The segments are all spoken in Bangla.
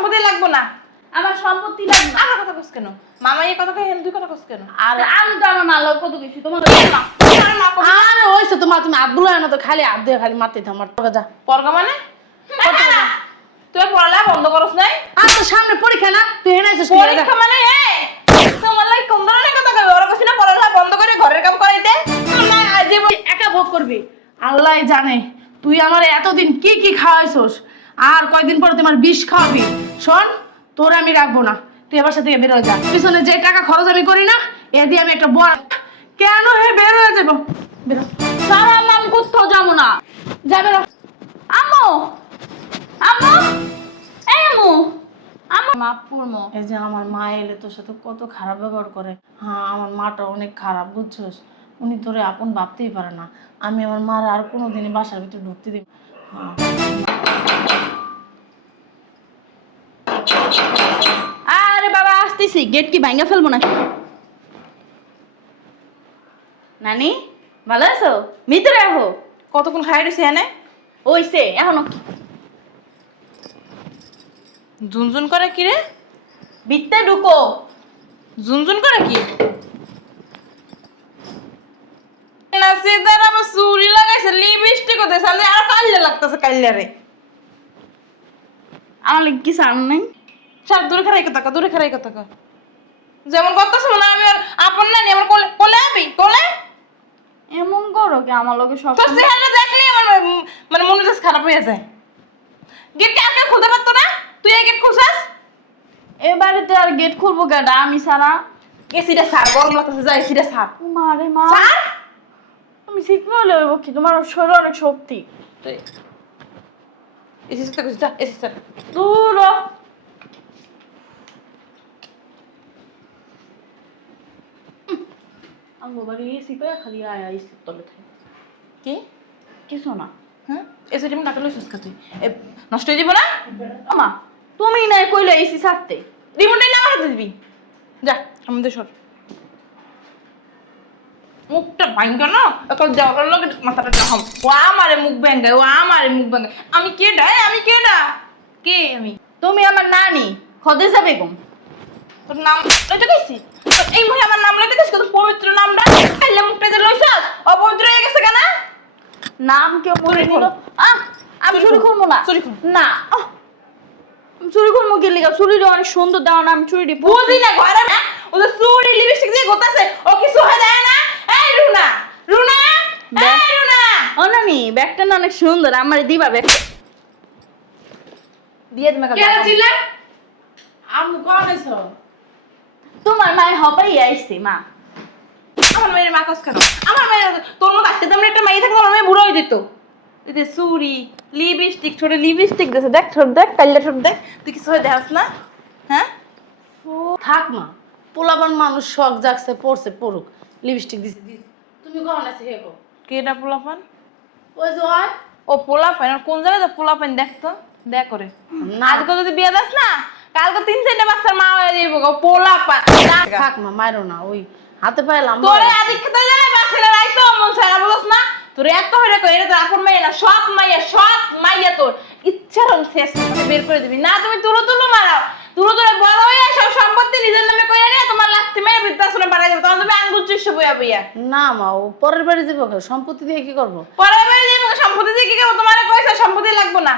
সম্পত্তি লাগবে না। আমার সম্পত্তি লাগবে না। আমার কথা কইছ কেন? মামা এই কথা কই হেন তুই কথা কইছ কেন? আর আমি তো আমার মাল কত কিছু তোমার না আর মা কই আরে হইছে তোমার, তুমি আব্দুল্লাহ না তো খালি হাত দিয়ে খালি মারতে থামার তো যা। পরগা মানে? তুই পড়ালা বন্ধ করছ নাই? আর তো সামনে পরীক্ষা না, তুই হেনে আইছিস কি যা। পরীক্ষা মানে তোমার লাগি কোন ধরনের কথা কই? ওরা কইছ না পড়ালা বন্ধ করে ঘরের কাম করাইতে? না আজীব একা ভোগ করবি, আল্লাহ জানে। তুই আমার এতদিন কি কি খাওয়াইছস, আর কয়দিন পরে তোমার বিষ খাওয়াবি। শোন, তোর আমি রাখবো না, তুই আমার সাথে বের হয়ে যা। পিছনে যে টাকা খরচ আমি করি না, এ দিয়ে আমি একটা বড় কেন বের হয়ে যাবো। বেরো সারা আমি কোথাও যাবো না। যা, বেরো। আম্মু আম্মু এই আম্মু আম্মু মাফ করমো। এই যে আমার মা এলে তোর সাথে কত খারাপ ব্যবহার করে। হ্যাঁ, আমার মাটা অনেক খারাপ, বুঝছস। উনি তোরে আপন ভাবতেই পারে না। আমি আমার মার আর কোনোদিনই বাসার ভিতরে ঢুকতে দিব। হ্যাঁ, আরে বাবা আসতেছি, গেট কি ভাঙা ফেলবো নাকি? নানি ভালো আছো? ভিতরে আহো। কতক্ষণ খাই রইছে এনে? ওইছে এখনো কি ঝুনঝুন করে কি রে? ভিতরে ঢুকো। ঝুনঝুন করে কি? না সেদার আবার চুরি লাগাইছে, লিপস্টিকও দেছে, আর কাল্লা লাগতেছে কাল্লা রে। আমার লাগে কি সার নাই? সব দূরে খারাই কথা দূরে খারাই কথা যেমন করতেছ মনে হয় আমি আর আপন না নি, আমার কোলে কোলে আবি কোলে। এমন করো কি আমার লগে সব তোর চেহারা দেখলে আমার মানে মনে জাস্ট খারাপ হয়ে যায়। গেট কে আপনি খুলতে পারতো না? তুই এই গেট খুলছাস? এ বাড়িতে আর গেট খুলবো কেডা আমি সারা? এসিটা সার গরম লাগতেছে, যা এসিটা সার। মারে মা সার আমি শিখলে হলে হইব কি? তোমার শরীরে অনেক শক্তি। তুই এসি সাথে কইছ, যা এসি সার। দূর হ। আমগো বাড়ি এসি পায় খালি আয় এসি তলে থাকে। কি কিছু না। হ্যাঁ এসি টিম টাকা লইছস কা তুই? নষ্ট হয়ে যাব না? আমা তুমি নাই কইলে এসি ছাড়তে। রিমোটে না আমার হাতে দিবি। যা আমাদের সর। মুখটা ভাঙ্গা না এখন যাওয়ার লগে মাথাটা জাম। ও আমারে মুখ ভাঙ্গা, ও আমারে মুখ ভাঙ্গা। আমি কেডা? আমি কেডা? কে আমি? তুমি আমার নানি খদেজা বেগম। তোর নাম লইতে গেছি? এই মহিলা আমার নাম লইতে গেছি, কত পবিত্র নামটা খাইলে মুখটা যে লইছাস অপবিত্র হয়ে গেছে কেন? নাম কেউ মরে দিল। আমি চুরি করবো না। চুরি কর না আমি চুরি করবো কি লিগা? চুরিটা অনেক সুন্দর দেওয়া না, আমি চুরিটি বুঝি না ঘরে না ও তো চুরি লিপস্টিক দিয়ে গোতাছে, ও কিছু হয়ে যায় না? এই রুনা রুনা এই রুনা ও নানি ব্যাগটা না অনেক সুন্দর, আমার দিবা ব্যাগ দিয়ে তুমি কে ছিলে? আমি কোন আইছো? তোমার মায়ের হপাই আইছে মা। আমার মেয়ের মা কস কেন? আমার মেয়ের তোর মতো আজকে তেমন একটা মেয়ে থাকলে আমার মেয়ে বুড়ো হয়ে যেত। এই যে চুরি লিপস্টিক ছোট লিপস্টিক দিয়েছে, দেখ ছোট দেখ কাল্লা ছোট দেখ, তুই কিছু হয়ে দেখাস না? হ্যাঁ থাক মা, পোলাপান মানুষ শখ জাগছে, পড়ছে পড়ুক, লিপস্টিক দিছে দিছে। তুমি কখন আছে হে গো? কেডা পোলাপান? ওই যে ওই ও পোলাপান, আর কোন জায়গায় পোলাপান দেখতো দেখ করে না। আজকে যদি বিয়ে দাস না কালকে 3-4টা বাচ্চার মা হয়ে যাইব গো পোলাপান। থাক মা, মাইরো না, ওই হাতে পায়ে লাম্বা তোরে হয়েছে। আদিক তো জানে বাচ্চারা রাইতো মন ছাড়া বলছ না তোরে এত হইরে কই এটা তো আপন মাইয়া না, সৎ মাইয়া তোর ইচ্ছার শেষ বের করে দিবি না। তুমি তুলো তুলো মারাও, তুলো তুলো বড় হয়ে সব সম্পত্তি নিজের নামে কইরা নিয়ে তোমার লাগতে মেয়ে বৃদ্ধাশ্রমে বাড়াই যাবে, তখন তুমি আঙ্গুল চুষে বইয়া বইয়া। না মা, ও পরের বাড়ি যাবো, সম্পত্তি দিয়ে কি করবো? পরে বাড়ি যাইব সম্পত্তি দিয়ে কি করবো? তোমার কইছে সম্পত্তি লাগবে না।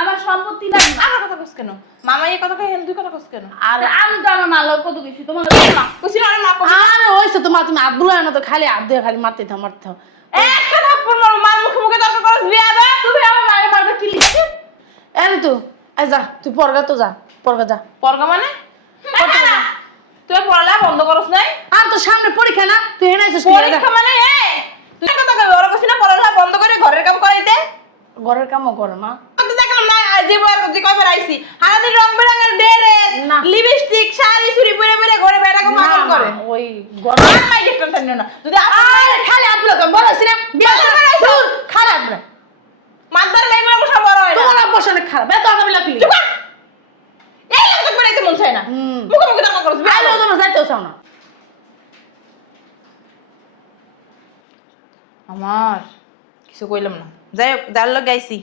আমার সম্পত্তি লাগবে না। আমার কথা কইছ কেন? মামা এই কথা কই হেন তুই কথা কইছ কেন? আর আমি তো আমার মাল কত কিছু তোমার মা কইছি না মা কই আরে হইছে তোমার, তুমি আব্দুল্লাহ না তো খালি হাত দিয়ে খালি মারতে থাও মারতে থাও। একটা থাপ্পড় মারো, মার মুখে মুখে তর্ক করছ বিয়া দা। তুমি আমার মায়ের মারবে কি লিখে? এনে তো এই যা, তুই পরগা তো যা, পরগা যা। পরগা মানে? তুই পড়ালা বন্ধ করছ নাই? আর তো সামনে পরীক্ষা না, তুই হেনে আইছিস কি যা। পরীক্ষা মানে তুই কথা কই ওরা কইছিস না পড়ালা বন্ধ করে ঘরের কাম করাইতে? ঘরের কামও করে মা। তো দেখলাম না যে কয়বার আইছি হারাদিন রং বেরঙের ড্রেস না। লিপস্টিক শাড়ি চুরি পরে পরে ঘরে বেড়া কম না কাম মা, করে। ওই ঘর আর মাই দেখতাম তাই না যদি আরে খালি আব্দুল্লাহ তো বলছিস না বিয়া দূর খালি আব্দুল্লাহ। মাদার লাইবে সব বড় হয় না। তোমার অভ্যাস অনেক খারাপ, এত আগামী লাগলি। চুপ কর। এই লাগতে পড়াইতে মন চায় না। হুম। মুখে মুখে তর্ক করছ বিয়া আইলেও তোমার যাইতেও চাও না। আমার কিছু কইলাম না, যাই হোক যার লগে আইছি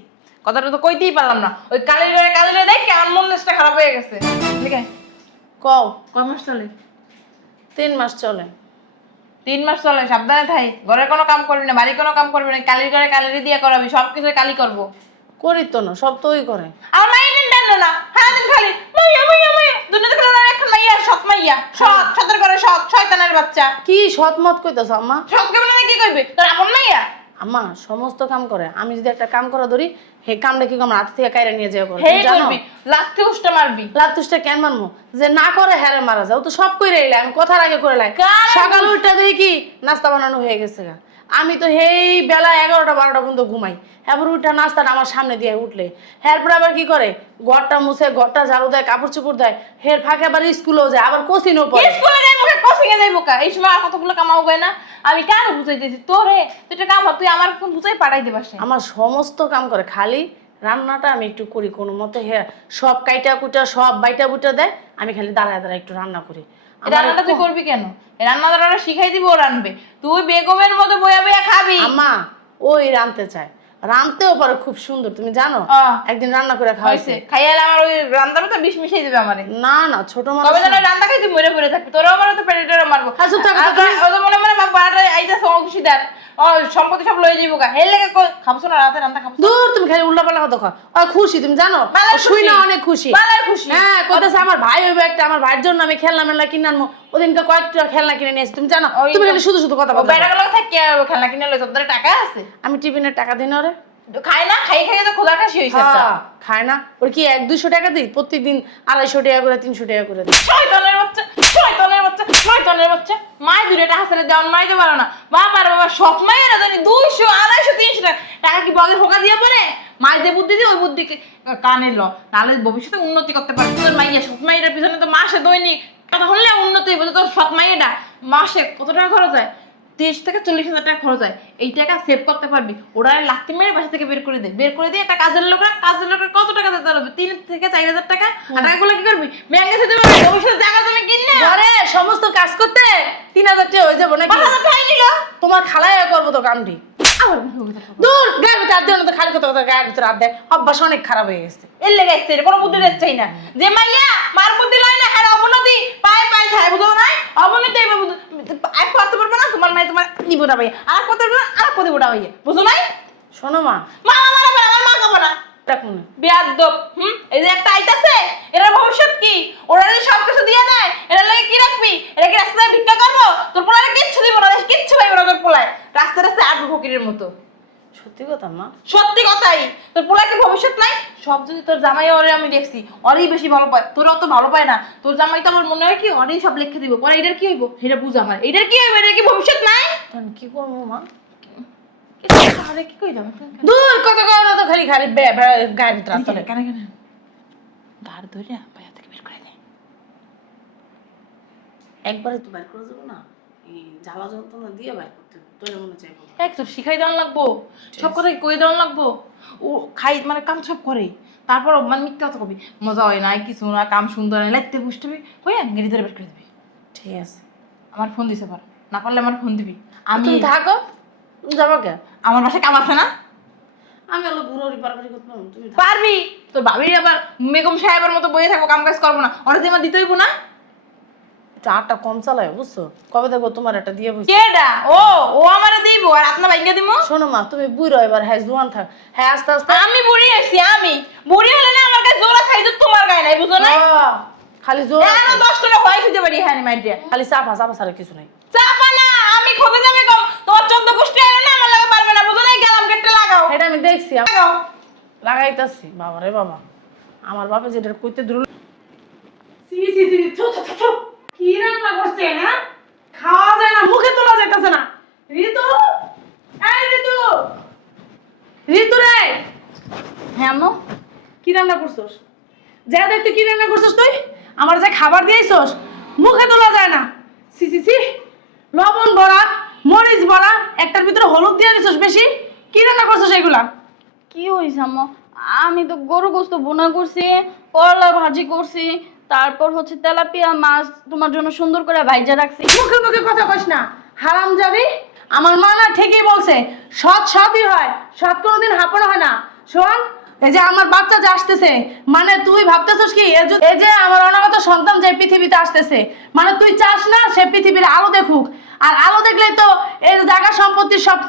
কথাটা তো কইতেই পারলাম না। ওই কালির ঘরে কালিরে দেখে আমার মন মেজাজটা খারাপ হয়ে গেছে। ঠিক আছে, কও। কয় মাস চলে? 3 মাস চলে। 3 মাস চলে, সাবধানে থাই। ঘরের কোনো কাম করবি না, বাড়ির কোনো কাম করবি না, কালির ঘরে কালিরে দিয়ে করাবি, সবকিছু কালি করবো। করি তো না, সব তো ওই করে। আমার মাইয়া টানলো না, সারাদিন খালি মাইয়া মাইয়া মাইয়া। দুনিয়াতে খেলা এখন মাইয়া, সৎ মাইয়া, সতের ঘরে সৎ, শয়তানের বাচ্চা। কি সৎমত কইতাছ আম্মা? সৎ কেমন কি করবি তোর আপন মাইয়া? আম্মা সমস্ত কাম করে, আমি যদি একটা কাম করা ধরি হে কামটা কি আমার হাত থেকে কাইরা নিয়ে যাওয়া করে হে তুমি জানো? করবি, লাথি উষ্টা মারবি। লাতুসটা কেন মানমু? যে না করে হ্যারে মারা যাও তো সব কইরা এলে আমি কথার আগে করে লাই। কার সকাল উঠটা দেখি কি নাস্তা বানানো হয়ে গেছে গা। আমি তো হেই বেলা 11টা 12টা পর্যন্ত ঘুমাই, এবার উঠা নাস্তাটা আমার সামনে দিয়ে উঠলে এরপর আবার কি করে ঘরটা মুছে, ঘরটা ঝাড়ু দেয়, কাপড় চোপড় দেয়, হের ফাঁকে আবার স্কুলেও যায়, আবার কোচিংও পড়ে। স্কুলে যাই মুখে কোচিং এ যাইবো কা? এই সময় আর কতগুলো কামাও গয় না। আমি কার বুঝাইতেছি তোরে? তুই এটা কাম তুই আমার কোন বুঝাই পাঠাই দিবাস। আমার সমস্ত কাম করে, খালি রান্নাটা আমি একটু করি কোনো মতে। হ্যাঁ সব কাইটা কুটা সব বাইটা বুটা দেয়, আমি খালি দাঁড়ায় দাঁড়ায় একটু রান্না করি। এই রান্নাটা তুই করবি কেন? এই রান্নাটা শিখাই দিব, ও রানবে। তুই বেগমের মতো বইয়া বইয়া খাবি। আম্মা ওই রানতে চায়, রানতেও পারে খুব সুন্দর, তুমি জানো? একদিন রান্না করে খাওয়াইছে, খাইয়ালে আমার ওই রান্নাটা তো বিষ মিশাই দিবে আমারে। না না ছোট মানুষ কবে যেন রান্না খাই তুই মরে পড়ে থাকবি, তোরাও আমার তো পেটেটা মারবো। আচ্ছা থাক ও তো মনে মনে বাড়াটা আইতাছে অংশীদার, ও সম্পত্তি সব লয়ে যাইবো কা। হেল লেগে খাবছ না রাতে রান্না খাবছ? দূর, তুমি খালি উল্টাপাল্টা কথা কও। ও খুশি, তুমি জানো? শুই না অনেক খুশি, বালাই খুশি। হ্যাঁ কইতাছে আমার ভাই হইবে একটা, আমার ভাইয়ের জন্য আমি খেলনা মেলনা কিনে আনবো। ওদিনকে কয়েকটা খেলনা কিনে নিয়েছি, তুমি জানো? তুমি খালি শুধু শুধু কথা বলো। বেটা গুলো থাকে খেলনা কিনে লই, তোদের টাকা আছে? আমি টিফিনের টাকা দিই না রে। খায় না, খাই খাই তো খোদা কাশি হইছে। খায় না, ওর কি 100-200 টাকা দিই? প্রত্যেকদিন 250 টাকা করে 300 টাকা করে দিই। শয়তানের বাচ্চা, শয়তানের বাচ্চা, শয়তানের বাচ্চা। মাই দুটো টাকা ছেড়ে দেওয়ার মাইতে পারো না। বাবার বাবা সৎ মাইয়েরা জানি 200 250 300 টাকা টাকা কি বগের হোকা দিয়ে পরে? মাই যে বুদ্ধি দিয়ে ওই বুদ্ধিকে কানে ল, নাহলে ভবিষ্যতে উন্নতি করতে পারবি। তোর মাইয়া সৎ মাইয়ের পিছনে তো মাসে দৈনিক কথা হলে উন্নতি হইব। তোর সৎ মাইয়েটা মাসে কত টাকা খরচ হয়? 30 থেকে 40 হাজার টাকা খরচ হয়। এই টাকা সেভ করতে পারবি। ওরা লাত্তি মেরে বাসা থেকে বের করে দে, বের করে দিয়ে একটা কাজের লোকরা কত টাকা দিতে পারবে? 3 থেকে 4 হাজার টাকা। আর টাকাগুলো কি করবি? ব্যাংকে দিতে পারবি, ভবিষ্যতে জায়গা তুমি কিনে ঘরে সমস্ত কাজ করতে 3000 টাকা হয়ে যাবো নাকি? 5,000 টাকা নিল। তোমার খালায় করবো তো কামটি। দূর, গায়ের ভিতরে হাত দিও না তো, খালি কথা কথা গায়ের ভিতরে হাত দেয়, অভ্যাস অনেক খারাপ হয়ে গেছে। এর লেগে আসছে, কোনো বুদ্ধি দিচ্ছেই না। যে মাইয়া মার বুদ্ধি লয় না, হ্যাঁ অবনতি পায় পায় খায়, বুঝো নাই? অবনতি এক করতে পারবে না, তোমার মাই তোমার নিবুটা ভাইয়া, আর করতে পারবে না, আর করতে বুড়া ভাইয়া, বুঝো নাই? শোনো মা, মা মারা পারে, আমার মা খাবো না। দেখুন বেয়াদব। এই যে একটা আইতাছে, এরা ভবিষ্যৎ কি? ওরা যদি সবকিছু দিয়ে দেয়, এরা লাগে কি রাখবি? এরা কি রাস্তায় ভিক্ষা করবো? তোর পোলারে কিচ্ছু দিব না, কিচ্ছু পাইব না তোর পোলায়। রাস্তায় রাস্তায় আটবো ফকিরের মতো। সত্যি কথা মা, সত্যি কথাই। তোর পোলার কি ভবিষ্যৎ নাই? সব যদি তোর জামাই ওরে আমি দেখছি, ওরই বেশি ভালো পায়, তোর অত ভালো পায় না। তোর জামাই তো আমার মনে হয় কি ওরই সব লেখা দিব, পরে এটার কি হইব সেটা বুঝ আমার। এটার কি হইব? এটার কি ভবিষ্যৎ নাই? তখন কি করবো মা? আরে কি কইলাম? দূর, কথা কও না তো, খালি খালি গায়ের ভিতরে হাত তোলে। কেন কেন ধার ধরে পায়া থেকে বের করে নে। একবারে তো বাইর করে যাবো না, এই জ্বালা যন্ত্রণা দিয়ে বাইর করতে হবে, তোর মনে চাইবো না। এক তো শিখাই দেওয়ান লাগবো, সব কথা কই দেওয়ান লাগবো। ও খাই মানে কাম সব করে, তারপর মানে মিথ্যা কথা কবি, মজা হয় না কিছু না, কাম সুন্দর হয়, লাইতে বুঝতে হইয়া গেড়ি ধরে বের করে দিবি। ঠিক আছে, আমার ফোন দিছে পার, না পারলে আমার ফোন দিবি। আমি তুমি থাকো, যাবো কে? আমার বাসায় কাম আছে না? আমি হলো বুড়োরি পারাপারি করতে পারবো, তুমি থাকো। পারবি। তোর ভাবির আবার বেগম সাহেবের মতো বইয়ে থাকবো, কাম কাজ করবো না, ওরা যে আমার দিতে হইব না। একটু আটটা কম চালায় বুঝছো? কবে দেখবো তোমার একটা দিয়ে বুঝছো? কেডা? ও ও আমারে দিব আর আপনার ভাইঙ্গা দিমু? শোনো মা, তুমি বুড়ো এবার, হ্যাঁ জোয়ান থাক, হ্যাঁ আস্তে আস্তে। আমি বুড়ি হইছি, আমি বুড়ি হলে না আমার কাছে জোড়া খাইছো, তোমার গায়ে নাই, বুঝো না? খালি জোর, না 10 টাকা হয় খুঁজে বাড়ি হ্যাঁ মাইডিয়া। খালি চাপা চাপা ছাড়া কিছু নাই। চাপা না, আমি খোঁজে যাবে কম, তোমার 14 গোষ্ঠী এলে না আমার লাগা পারবে না, বুঝো না? গেলাম গেটটা লাগাও। এটা আমি দেখছি, লাগাও। লাগাইতাছি। বাবা রে বাবা, আমার বাপে যেটা কইতে দ্রুল। কি রান্না করছে না? খাওয়া যায় না, মুখে তোলা যাইতেছে না। ঋতু, এই ঋতু, ঋতু রে, হ্যাঁ আম্মু, কি রান্না করছস? যা দেখতে কি রান্না করছস তুই? আমার যে খাবার দিয়েছস মুখে তোলা যায় না। সি সি সি, লবণ ভরা, মরিচ ভরা, একটার ভিতরে হলুদ দিয়ে দিছস বেশি। কি রান্না করছস এগুলা? কি হয়েছে আম্মু? আমি তো গরু গোস্ত বোনা করছি, করলা ভাজি করছি, তারপর হচ্ছে তেলাপিয়া মাছ তোমার জন্য সুন্দর করে ভাইজা রাখছি। মুখে মুখে কথা কইস না, হারাম যাবি। আমার মা না ঠিকই বলছে, সৎ সৎই হয়, সৎ কোনোদিন হাঁপানো হয় না। শোন, এই যে আমার বাচ্চা যে আসতেছে, মানে তুই ভাবতেছিস কি এই যে আমার অনাগত সন্তান যে পৃথিবীতে আসতেছে, মানে তুই চাস না সে পৃথিবীর আলো দেখুক? আর আলো দেখলেই তো এই জায়গা সম্পত্তি সব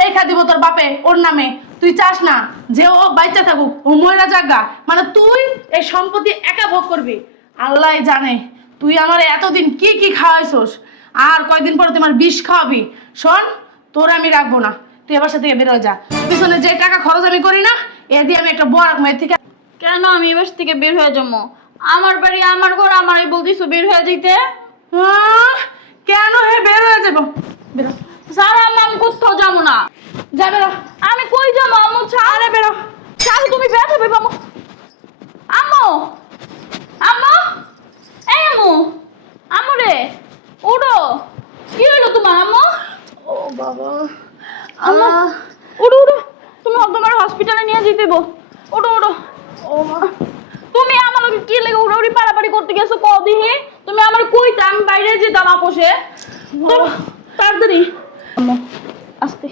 লেখা দিব তোর বাপে ওর নামে। তুই চাস না যে ও বাচ্চা থাকুক, ও মহিলা জায়গা, মানে তুই এই সম্পত্তি একা ভোগ করবি। আল্লাহ জানে তুই আমার এতদিন কি কি খাওয়াইছস, আর কয়দিন পরে তোমার বিষ খাওয়াবি। শোন, তোর আমি রাখবো না, তুই এবার সাথে বেরো যা। পিছনে যে টাকা খরচ আমি করি না, এ দিয়ে আমি একটা বড় মেয়ের থেকে। কেন আমি এবার থেকে বের হয়ে যাবো? আমার বাড়ি আমার ঘর, আমারই বলতিছো বের হয়ে যাইতে। কেন হে বের হয়ে যাবো? বেরো স্যার আমি কোথাও যাবো না। যা, বেরো। আমি কই যাবো আম্মু? ছাড়ে বেরো। ছাড়ো, তুমি ব্যথা পেবে আম্মু। আম্মু, আম্মু, এই আম্মু, আম্মু রে উঠো। কি হইলো তোমার আম্মু? ও বাবা, আম্মু উঠো উঠো, তোমার হসপিটালে নিয়ে যেতে হইব। উঠো উঠো। ও মা, তুমি আমার লগে কি লেগে উড়াউড়ি পারাপারি করতে গেছো কদিহি? তুমি আমার কইতা আমি বাইরে যেতাম আপোষে। তাড়াতাড়ি আম্মু, আস্তে।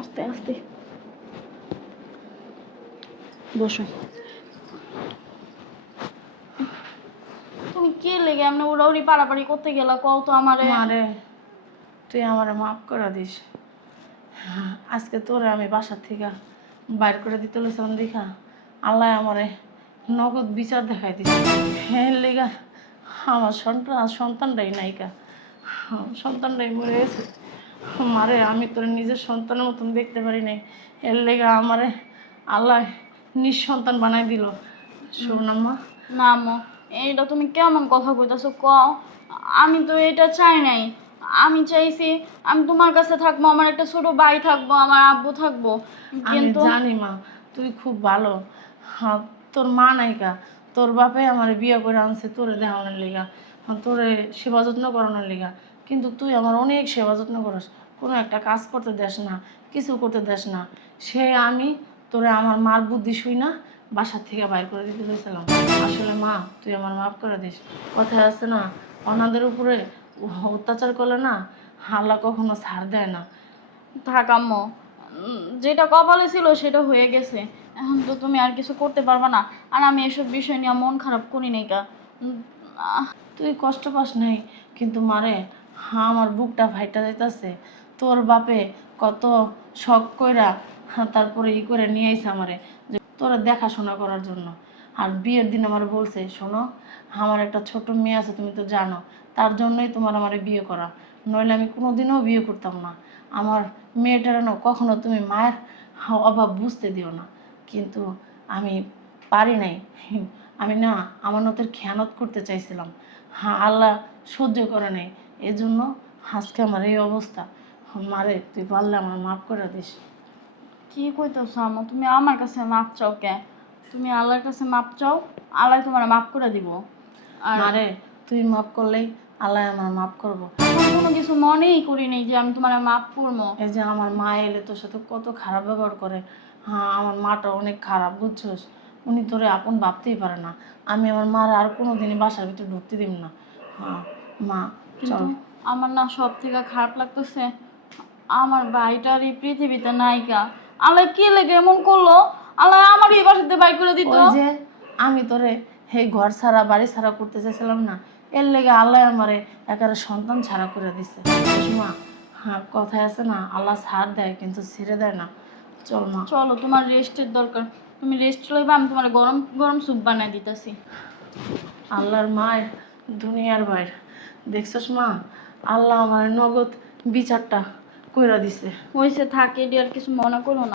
আস্তে আস্তে বসো। তুমি কি লেগে এমনি উড়াউড়ি পারাপারি করতে গেলা কও তো আমারে? মারে তুই আমারে মাফ করে দিস। আজকে তোরে আমি বাসার থেকে বাইর করে দিতে লইছিলাম দেখা আল্লাহ আমারে নগদ বিচার দেখাই দিছে। হ্যাঁ লেগা আমার সন্তানটাই নাইকা, সন্তানটাই মরে গেছে। মারে আমি তোর নিজের সন্তানের মতন দেখতে পারি নাই, এর লেগা আমারে আল্লাহ নিঃসন্তান বানাই দিল। শোন আম্মা, না আম্মু, এইটা তুমি কেমন কথা কইতাছো কও? আমি তো এটা চাই নাই। আমি চাইছি আমি তোমার কাছে থাকবো, আমার একটা ছোট ভাই থাকবো, আমার আব্বু থাকবো। আমি কিন্তু জানি মা তুই খুব ভালো। হ্যাঁ, তোর মা নাইকা, তোর বাপে আমার বিয়ে করে আনছে তোরে দেখানোর লিগা, তোরে সেবা যত্ন করানোর লিগা। কিন্তু তুই আমার অনেক সেবা যত্ন করিস, কোনো একটা কাজ করতে দেস না, কিছু করতে দেস না। সে আমি তোরে আমার মার বুদ্ধি শুই না বাসার থেকে বাইর করে দিতে চাইছিলাম। আসলে মা তুই আমার মাফ করে দিস। কথায় আছে না, অনাদের উপরে অত্যাচার করলে না আল্লাহ কখনো ছাড় দেয় না। থাক আম্মু, যেটা কপালে ছিল সেটা হয়ে গেছে। এখন তো তুমি আর কিছু করতে পারবা না। আর আমি এসব বিষয় নিয়ে মন খারাপ করি নাই কা। তুই কষ্ট পাস নাই, কিন্তু মারে আমার বুকটা ফাইটা যাইতাছে। তোর বাপে কত শখ কইরা তারপরে করে নিয়ে আইছে আমারে যে তোরা দেখাশোনা করার জন্য। আর বিয়ের দিন আমার বলছে, শোনো আমার একটা ছোট মেয়ে আছে তুমি তো জানো, তার জন্যই তোমার আমারে বিয়ে করা, নইলে আমি কোনোদিনও বিয়ে করতাম না। আমার মেয়েটার না কখনো তুমি মায়ের অভাব বুঝতে দিও না। কিন্তু আমি পারি নাই, আমি না আমানতের খেয়ানত করতে চাইছিলাম। হ্যাঁ আল্লাহ সহ্য করে নাই, এজন্য আজকে আমার এই অবস্থা। মারে তুই পারলে আমার মাফ করে দিস। কি কইতেছো আম্মু? তুমি আমার কাছে মাপ চাও কে? তুমি আল্লাহর কাছে মাপ চাও, আল্লাহ তোমার মাফ করে দিব। আর মারে তুই মাফ করলেই আল্লাহ আমার মাফ করবো। আমি কোনো কিছু মনেই করি নাই যে আমি তোমার মাফ করবো। এই যে আমার মা এলে তোর সাথে কত খারাপ ব্যবহার করে। হ্যাঁ আমার মাটা অনেক খারাপ বুঝছোস, উনি তোরে আপন ভাবতেই পারে না। আমি আমার মার আর কোনো দিনই বাসার ভিতরে ঢুকতে দিব না। হ্যাঁ মা চল। কিন্তু আমার না সব থেকে খারাপ লাগতেছে আমার ভাইটার এই পৃথিবীতে নায়িকা। আল্লাহ কি লেগে এমন করলো? আল্লাহ আমার এই বাসাতে বাই করে দিত। ওই যে আমি তোরে এই ঘর ছাড়া বাড়ি ছাড়া করতে চাইছিলাম না, এর লেগে আল্লাহ আমারে একেবারে সন্তান ছাড়া করে দিছে। মা হ্যাঁ কথায় আছে না, আল্লাহ ছাড় দেয় কিন্তু ছেড়ে দেয় না। চল মা। চলো, তোমার রেস্টের দরকার, তুমি রেস্ট লইবা, আমি তোমার গরম গরম স্যুপ বানাই দিতেছি। আল্লাহর মায়ের দুনিয়ার বাইর দেখছস মা, আল্লাহ আমার নগদ বিচারটা কইরা দিছে। হয়েছে থাকে আর কিছু মনে করো না।